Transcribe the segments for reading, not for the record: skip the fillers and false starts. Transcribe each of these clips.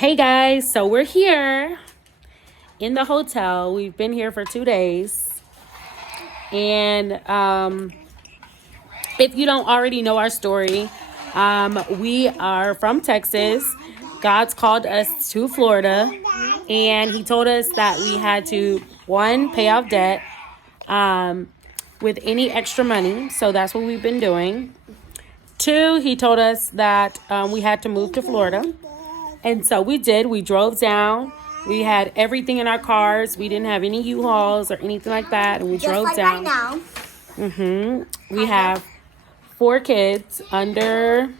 Hey guys, so we're here in the hotel. We've been here for 2 days. And if you don't already know our story, we are from Texas. God's called us to Florida. And he told us that we had to, one, pay off debt with any extra money. So that's what we've been doing. Two, he told us that we had to move to Florida. And so we did. We drove down. We had everything in our cars. We didn't have any U-Hauls or anything like that. And we drove like down. Right now. We have 4 kids under.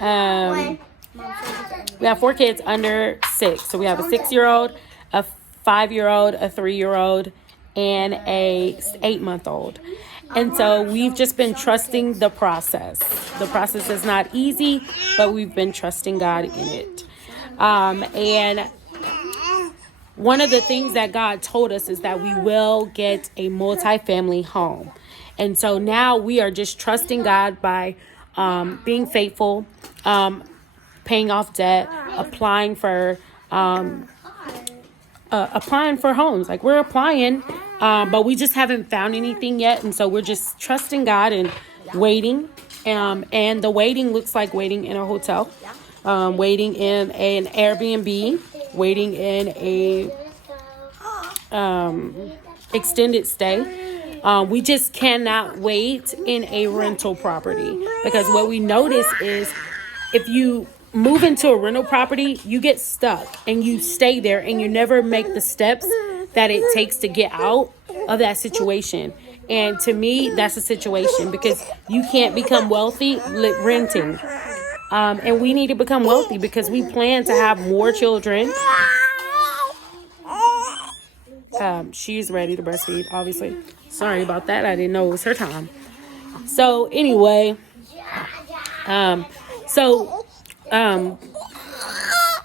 We have 4 kids under 6. So we have a 6-year-old, a 5-year-old, a 3-year-old, and a 8-month-old. And so we've just been trusting the process. The process is not easy, but we've been trusting God in it. And one of the things that God told us is that we will get a multi-family home. And so now we are just trusting God by being faithful, paying off debt, applying for homes. Like we're applying, but we just haven't found anything yet. And so we're just trusting God and waiting. And the waiting looks like waiting in a hotel, waiting in an Airbnb, waiting in a extended stay. We just cannot wait in a rental property, because what we notice is if you move into a rental property, you get stuck and you stay there and you never make the steps that it takes to get out of that situation. And to me, that's a situation, because you can't become wealthy renting. And we need to become wealthy because we plan to have more children. She's ready to breastfeed, obviously. Sorry about that. I didn't know it was her time. So anyway,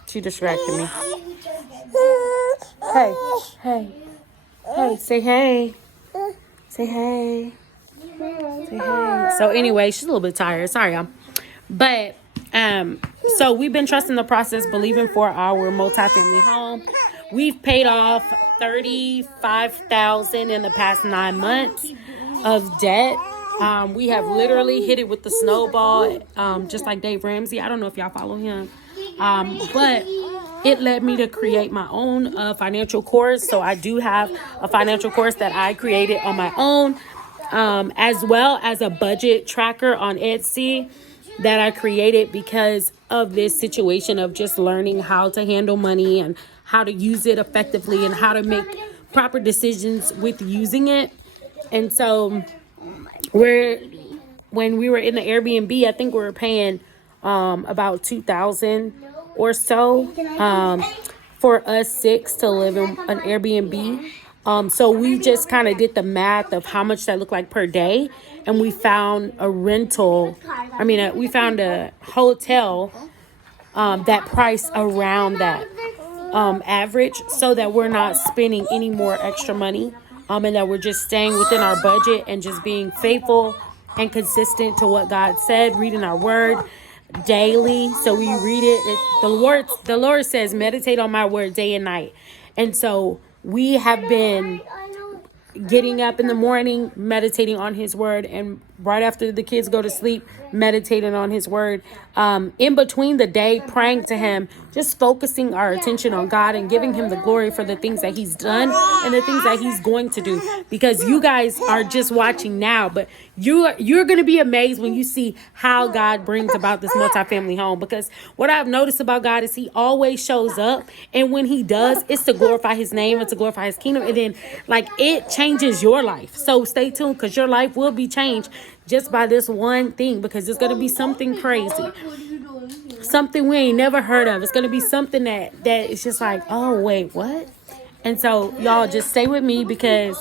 she distracted me. Hey, say hey. Say hey. Say hey. So anyway, she's a little bit tired. Sorry, y'all. But so we've been trusting the process, believing for our multi-family home. We've paid off $35,000 in the past 9 months of debt. We have literally hit it with the snowball, just like Dave Ramsey. I don't know if y'all follow him, but it led me to create my own financial course. So I do have a financial course that I created on my own, as well as a budget tracker on Etsy that I created because of this situation of just learning how to handle money and how to use it effectively and how to make proper decisions with using it. And so when we were in the Airbnb, I think we were paying about $2,000 or so for us 6 to live in an Airbnb. So we just kind of did the math of how much that looked like per day, and we found a we found a hotel that price around that average, so that we're not spending any more extra money, and that we're just staying within our budget and just being faithful and consistent to what God said, reading our word daily. So we read it. The Lord says, meditate on my word day and night. And so we have been getting up in the morning, meditating on his word, and right after the kids go to sleep, meditating on his word. In between the day, praying to him, just focusing our attention on God and giving him the glory for the things that he's done and the things that he's going to do. Because you guys are just watching now, but you're going to be amazed when you see how God brings about this multifamily home. Because what I've noticed about God is he always shows up, and when he does, it's to glorify his name and to glorify his kingdom. And then it changes your life. So stay tuned, because your life will be changed just by this one thing, because it's going to be something crazy, something we ain't never heard of. It's going to be something that is just like, oh wait, what? And so y'all just stay with me, because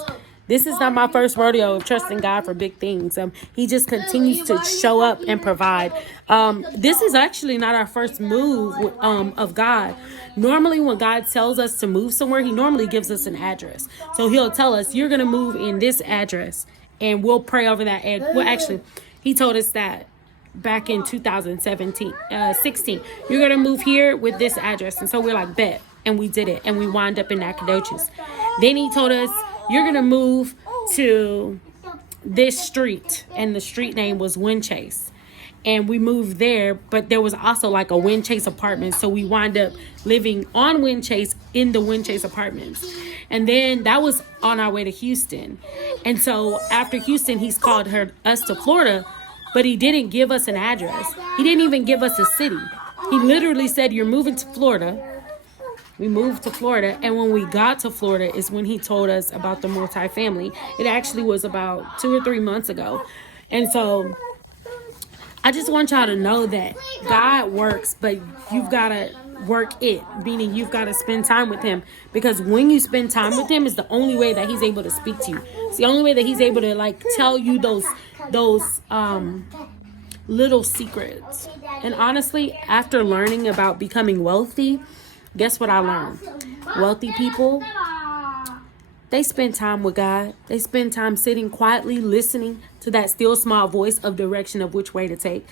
this is not my first rodeo of trusting God for big things. He just continues to show up and provide. This is actually not our first move of God. Normally when God tells us to move somewhere, he normally gives us an address. So he'll tell us, you're going to move in this address, and we'll pray over that. Well, actually, he told us that back in 2017, 16. You're going to move here with this address. And so we're like, bet. And we did it. And we wound up in Nacogdoches. Then he told us, you're going to move to this street. And the street name was Windchase. And we moved there, but there was also like a Windchase apartment. So we wound up living on Windchase in the Windchase apartments. And then that was on our way to Houston. And so after Houston, he's called us to Florida, but he didn't give us an address. He didn't even give us a city. He literally said, you're moving to Florida. We moved to Florida. And when we got to Florida is when he told us about the multifamily. It actually was about 2 or 3 months ago. And so I just want y'all to know that God works, but you've got to work it, meaning you've got to spend time with him, because when you spend time with him is the only way that he's able to speak to you. It's the only way that he's able to like tell you those little secrets. And honestly, after learning about becoming wealthy, guess what I learned? Wealthy people, they spend time with God. They spend time sitting quietly, listening to that still small voice of direction of which way to take.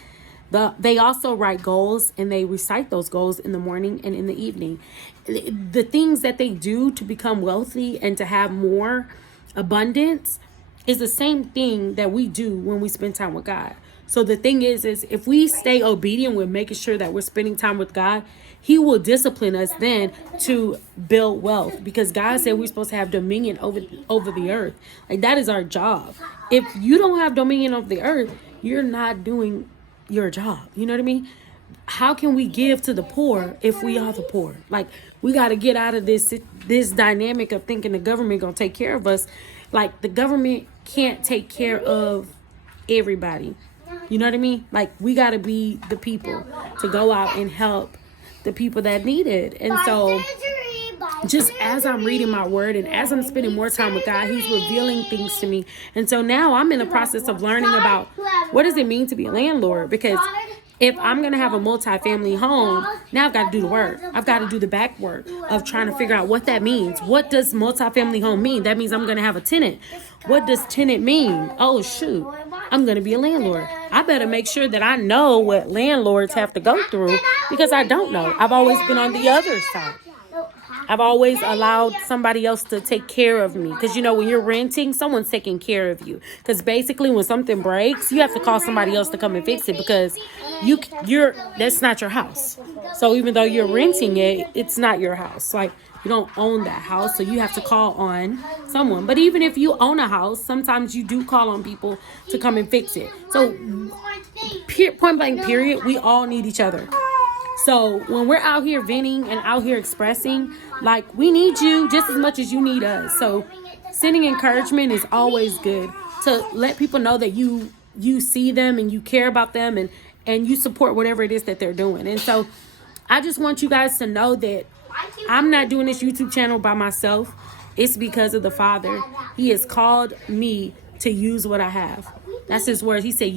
They also write goals, and they recite those goals in the morning and in the evening. The things that they do to become wealthy and to have more abundance is the same thing that we do when we spend time with God. So the thing is if we stay obedient with making sure that we're spending time with God, he will discipline us then to build wealth, because God said we're supposed to have dominion over the earth. Like, that is our job. If you don't have dominion over the earth, you're not doing your job. You know what I mean? How can we give to the poor if we are the poor? Like, we got to get out of this dynamic of thinking the government gonna take care of us. Like, the government can't take care of everybody. You know what I mean? Like, we got to be the people to go out and help the people that need it. And so just as I'm reading my word and as I'm spending more time with God, he's revealing things to me. And so now I'm in the process of learning about what does it mean to be a landlord, because if I'm going to have a multi-family home, now I've got to do the work. I've got to do the back work of trying to figure out what that means. What does multi-family home mean? That means I'm going to have a tenant. What does tenant mean? Oh, shoot. I'm going to be a landlord. I better make sure that I know what landlords have to go through, because I don't know. I've always been on the other side. I've always allowed somebody else to take care of me. Because, you know, when you're renting, someone's taking care of you. Because basically when something breaks, you have to call somebody else to come and fix it, because that's not your house. So even though you're renting it, it's not your house. Like, you don't own that house, so you have to call on someone. But even if you own a house, sometimes you do call on people to come and fix it. So point blank period, we all need each other. So when we're out here venting and out here expressing, like, we need you just as much as you need us. So sending encouragement is always good, to let people know that you see them and you care about them, and you support whatever it is that they're doing. And so I just want you guys to know that I'm not doing this YouTube channel by myself. It's because of the Father. He has called me to use what I have. That's his words. He said,